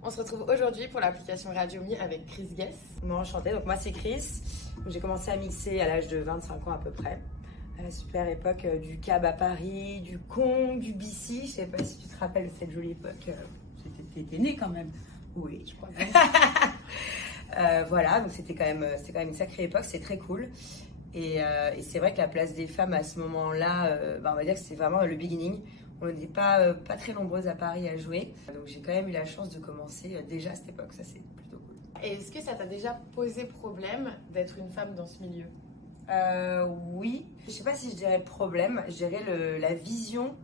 On se retrouve aujourd'hui pour l'application RadioMe avec Chris Guess. Moi, enchantée. Donc moi, c'est Chris. J'ai commencé à mixer à l'âge de 25 ans à peu près. À la super époque du Cab à Paris, du Kong, du BC. Je sais pas si tu te rappelles de cette jolie époque. T'étais née quand même. Oui, je crois. Voilà, donc c'était quand même une sacrée époque. C'est très cool. Et c'est vrai que la place des femmes à ce moment-là, on va dire que c'est vraiment le beginning. On n'était pas très nombreuses à Paris à jouer. Donc j'ai quand même eu la chance de commencer déjà à cette époque. Ça, c'est plutôt cool. Et est-ce que ça t'a déjà posé problème d'être une femme dans ce milieu? Oui. Je sais pas si je dirais problème. Je dirais la vision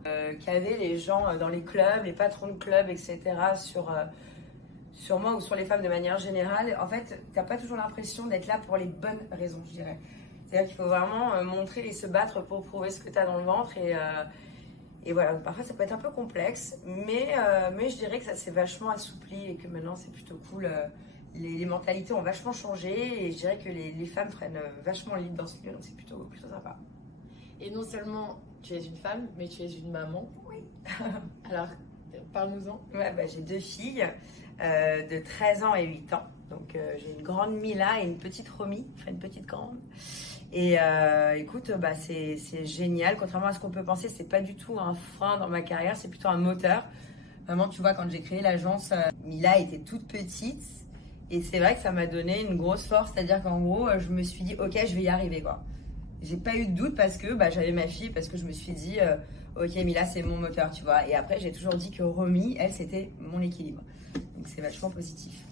qu'avaient les gens dans les clubs, les patrons de clubs, etc. Sur moi ou sur les femmes de manière générale. En fait, t'as pas toujours l'impression d'être là pour les bonnes raisons, je dirais. C'est-à-dire qu'il faut vraiment montrer et se battre pour prouver ce que tu as dans le ventre. Et voilà, donc parfois ça peut être un peu complexe, mais je dirais que ça s'est vachement assoupli et que maintenant c'est plutôt cool. Les mentalités ont vachement changé et je dirais que les femmes prennent vachement le lead dans ce milieu, donc c'est plutôt sympa. Et non seulement tu es une femme, mais tu es une maman. Oui. Alors, parle-nous-en. Ouais, j'ai 2 filles de 13 ans et 8 ans. Donc j'ai une grande Mila et une petite Romy, enfin une petite grande. Et écoute, c'est génial. Contrairement à ce qu'on peut penser, c'est pas du tout un frein dans ma carrière, c'est plutôt un moteur. Vraiment, tu vois, quand j'ai créé l'agence, Mila était toute petite. Et c'est vrai que ça m'a donné une grosse force. C'est-à-dire qu'en gros, je me suis dit, ok, je vais y arriver, quoi. J'ai pas eu de doute parce que j'avais ma fille, parce que je me suis dit, ok, Mila, c'est mon moteur, tu vois. Et après, j'ai toujours dit que Romy, elle, c'était mon équilibre. Donc c'est vachement positif.